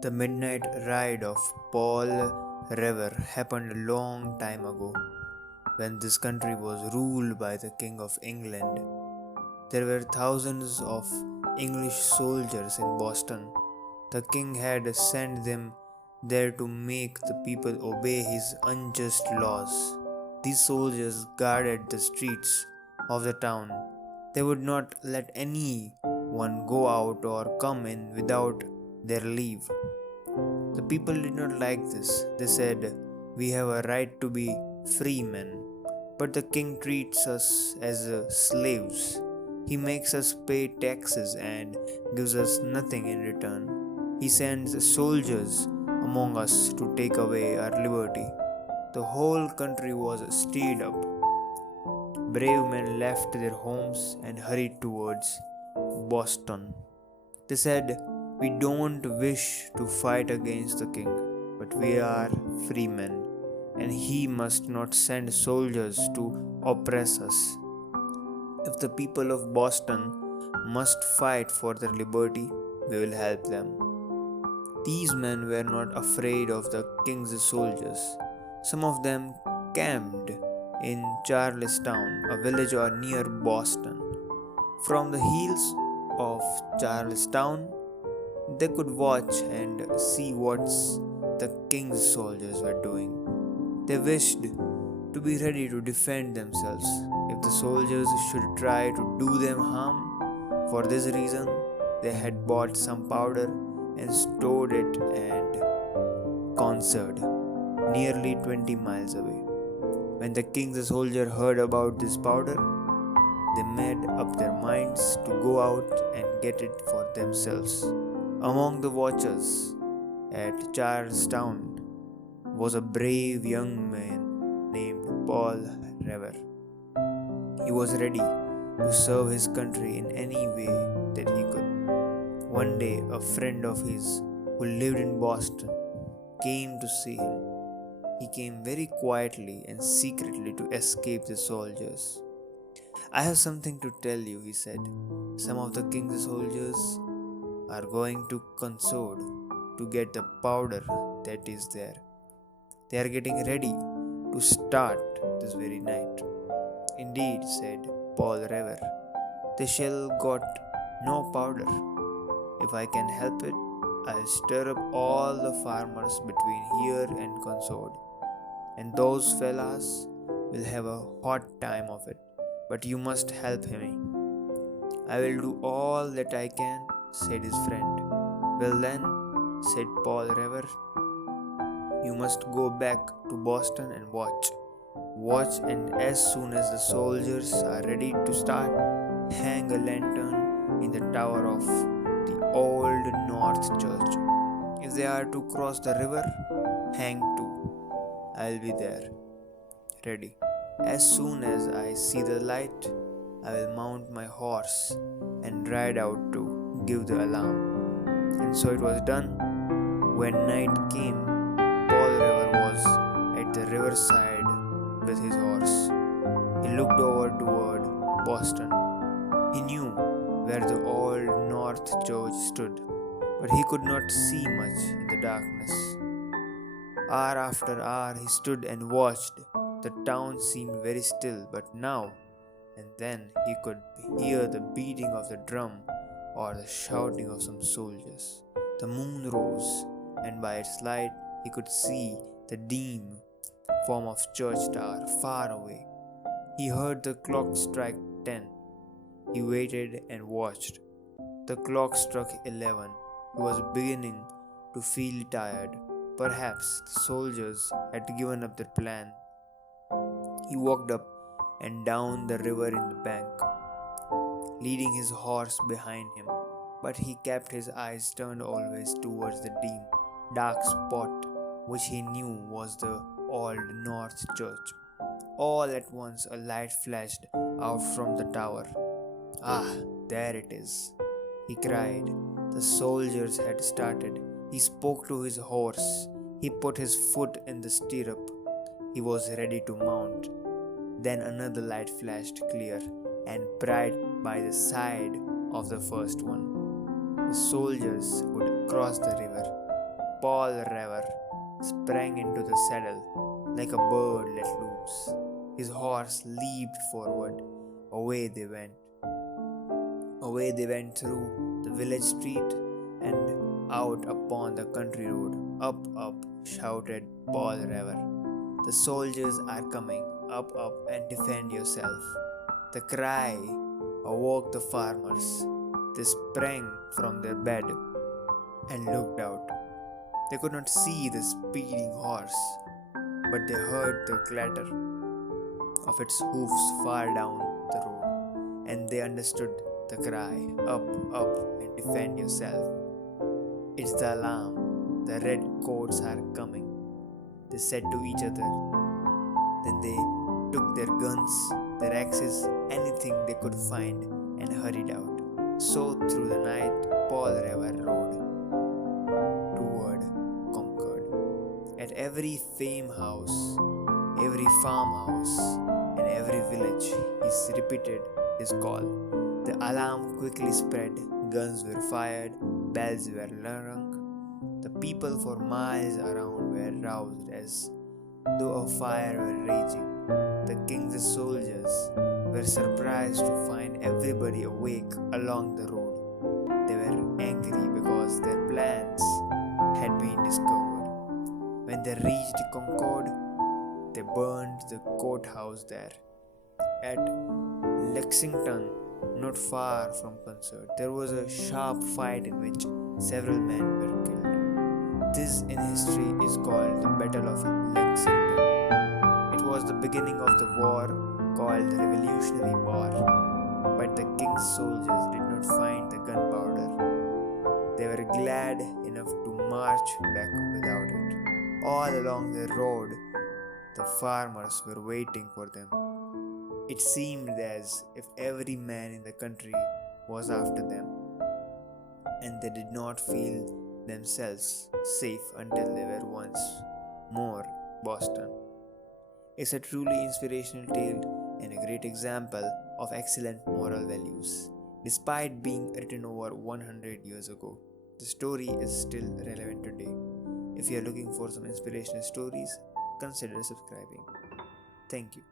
The midnight ride of Paul Revere happened a long time ago, when this country was ruled by the King of England. There were thousands of English soldiers in Boston. The king had sent them there to make the people obey his unjust laws. These soldiers guarded the streets of the town. They would not let anyone go out or come in without their leave. The people did not like this. They said, "We have a right to be free men, but the king treats us as slaves. He makes us pay taxes and gives us nothing in return. He sends soldiers among us to take away our liberty." The whole country was stirred up. Brave men left their homes and hurried towards Boston. They said, "We don't wish to fight against the king, but we are free men, and he must not send soldiers to oppress us. If the people of Boston must fight for their liberty, we will help them." These men were not afraid of the king's soldiers. Some of them camped in Charlestown, a village near Boston. From the hills of Charlestown, they could watch and see what the king's soldiers were doing. They wished to be ready to defend themselves if the soldiers should try to do them harm. For this reason, they had bought some powder and stored it and conserved nearly 20 miles away. When the king's soldiers heard about this powder, they made up their minds to go out and get it for themselves. Among the watchers at Charlestown was a brave young man named Paul Revere. He was ready to serve his country in any way that he could. One day, a friend of his who lived in Boston came to see him. He came very quietly and secretly to escape the soldiers. "I have something to tell you," he said. "Some of the king's soldiers are going to consort to get the powder that is there. They are getting ready to start this very night." "Indeed," said Paul Revere, "they shall got no powder. If I can help it, I'll stir up all the farmers between here and Consort, and those fellas will have a hot time of it. But you must help me." "I will do all that I can," said his friend. "Well then," said Paul Revere, "you must go back to Boston and watch. Watch, and as soon as the soldiers are ready to start, hang a lantern in the tower of the old North Church. If they are to cross the river, hang too. I'll be there, ready. As soon as I see the light, I will mount my horse and ride out to give the alarm." And so it was done. When night came, Paul Revere was at the riverside with his horse. He looked over toward Boston. He knew where the old North Church stood, but he could not see much in the darkness. Hour after hour he stood and watched. The town seemed very still, but now and then he could hear the beating of the drum or the shouting of some soldiers. The moon rose, and by its light he could see the dim form of church tower far away. He heard the clock strike 10. He waited and watched. The clock struck 11. He was beginning to feel tired. Perhaps the soldiers had given up their plan. He walked up and down the river in the bank, leading his horse behind him, but he kept his eyes turned always towards the dim, dark spot which he knew was the old North Church. All at once a light flashed out from the tower. "Ah, there it is!" he cried. The soldiers had started. He spoke to his horse. He put his foot in the stirrup. He was ready to mount. Then another light flashed clear and bright by the side of the first one. The soldiers would cross the river. Paul Revere sprang into the saddle like a bird let loose. His horse leaped forward. Away they went. Away they went through the village street and out upon the country road. Up, up, shouted Paul Revere. The soldiers are coming. Up, up, and defend yourself. The cry awoke the farmers. They sprang from their bed and looked out. They could not see the speeding horse, but they heard the clatter of its hoofs far down the road, and they understood the cry, up, up, and defend yourself. It's the alarm. The red coats are coming, they said to each other. Then they took their guns, their axes, anything they could find, and hurried out. So through the night, Paul Revere rode toward Concord. At every fame house, every farmhouse, and every village, he repeated his call. The alarm quickly spread, guns were fired, bells were rung. The people for miles around were roused as though a fire were raging. The king's soldiers were surprised to find everybody awake along the road. They were angry because their plans had been discovered. When they reached Concord, they burned the courthouse there. At Lexington, not far from Concord, there was a sharp fight in which several men were killed. This in history is called the Battle of Lexington. It was the beginning of the war called the Revolutionary War, but the king's soldiers did not find the gunpowder. They were glad enough to march back without it. All along the road, the farmers were waiting for them. It seemed as if every man in the country was after them, and they did not feel themselves safe until they were once more in Boston. It's a truly inspirational tale and a great example of excellent moral values. Despite being written over 100 years ago, the story is still relevant today. If you are looking for some inspirational stories, consider subscribing. Thank you.